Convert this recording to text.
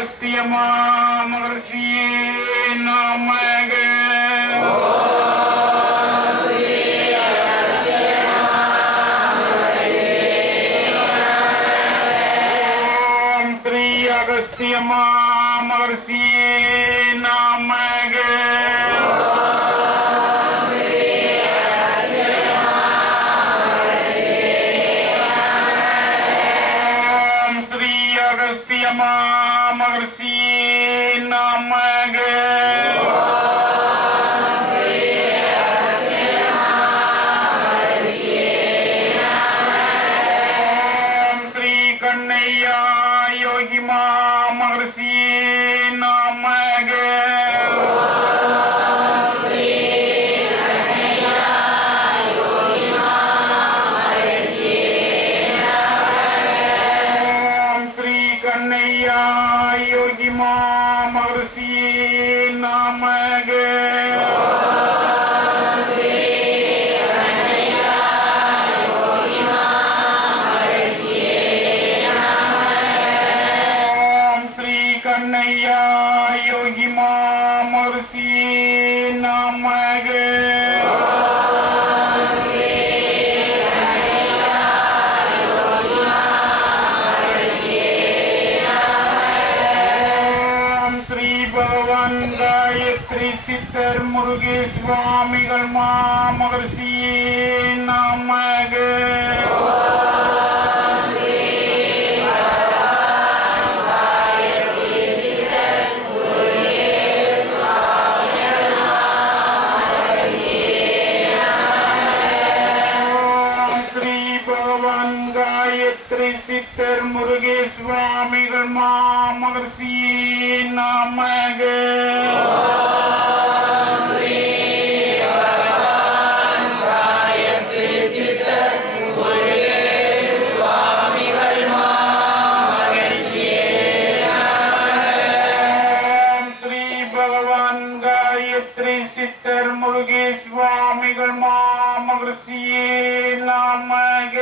மகர்ஷியமாமகர்ஷியே நாமக. ஸ்ரீ அகஸ்தியமாமகர்ஷியே நாம கண்ணையா யோகிமா மகர்ஷியே நமக சித்தர் முருகேஷ் சுவாமிகள் மாமகர்ஷியே நமக. மாமகர்ஷியே நமக. சித்தர் முருகேஷ் சுவாமிகள் மாமகர்ஷியே நமக